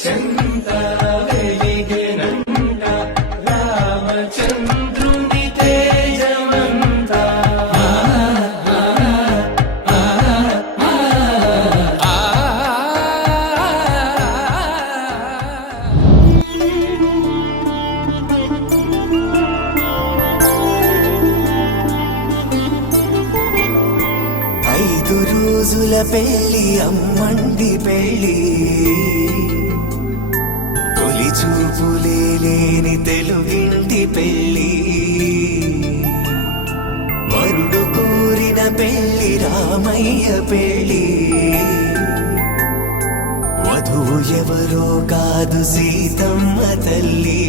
చెంత వెలిగెనంట రామచంద్రుని తేజమంతా. ఐదు రోజుల పెళ్లి అమ్మండి పెళ్లి, తొలి చూపులే లేని తెలుగింటి పెళ్లి, వరుడు కోరిన పెళ్లి రామయ్య పెళ్లి, వధువు ఎవరో కాదు సీతమ్మ తల్లి.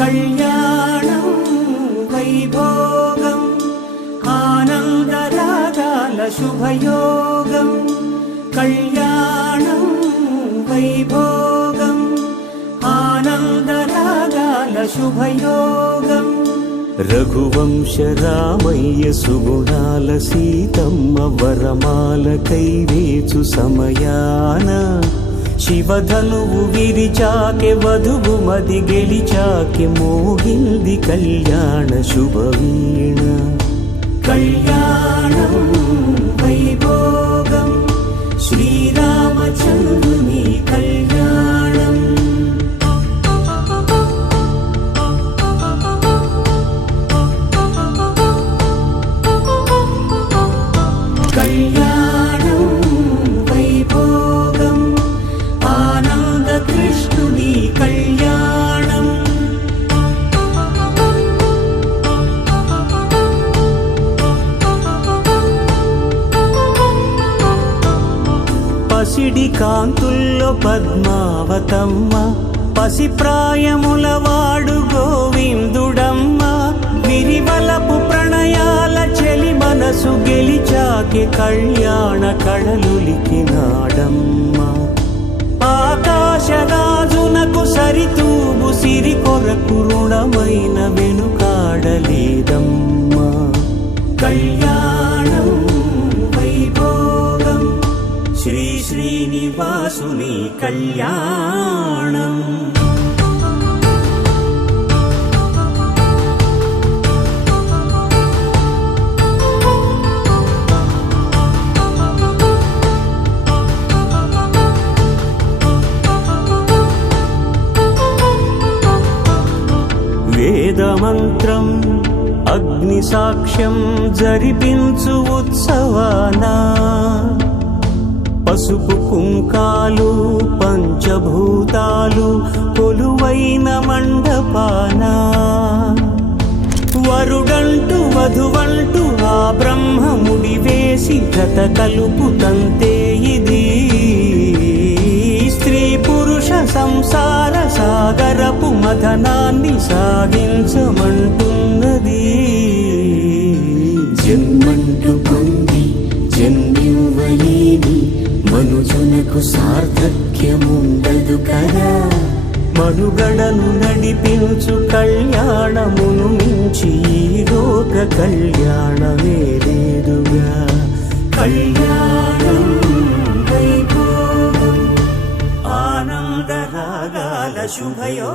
కళ్యాణం వైభోగం ఆనందరాగాల శుభయోగం. కళ్యాణం వైభోగం ఆనందరాగాల శుభయోగం. రఘువంశ రామయ్య సుగుణాల సీతమ్మ వరమాల కైవేచు సమయాన, శివధనువు విరిచాకె వధువు మది గెలిచాకె మోగింది కళ్యాణ శుభవీణ. కళ్యాణం వైభోగం శ్రీరామచంద్రుని కళ్యాణం. కళ్యాణం వైభోగం ఆనంద కృష్ణుని కళ్యాణం. పసిడి కాంతుల్లో పద్మావతమ్మ, పసిప్రాయముల వాడు గోవిందుడమ్మ, విరివలపు ప్రణయాల చెలి మనసు గెలిచాకే కళ్యాణ కళలులికినాడమ్మ. ఆకాశరాజునకు సరితూగు సిరి కొరకు రుణమైన వెనుకాడలేదమ్మా. కళ్యాణం వైభోగం శ్రీ శ్రీనివాసుని కళ్యాణం. వేదమంత్రం అగ్ని సాక్ష్యం జరిపించు ఉత్సవానా, పసుపు కుంకాలు పంచభూతాలు కొలువైన మండపాన, వరుడంటూ వధువంటూ ఆ బ్రహ్మముడి వేసి జత కలుపుతంతే ఇది. స్త్రీ పురుష సంసార సాగరపు మథనాన్ని సాగించమంటున్నది. జన్మంటూ పొంది జన్మివ్వలేని మనుజునకు సార్థక్యముండదు కదా. మనుగడను నడిపించు కళ్యాణమును మించి ఈ లోక కళ్యాణమే లేదుగా. కళ్యాణం వైభోగం ఆనందరాగాల శుభయో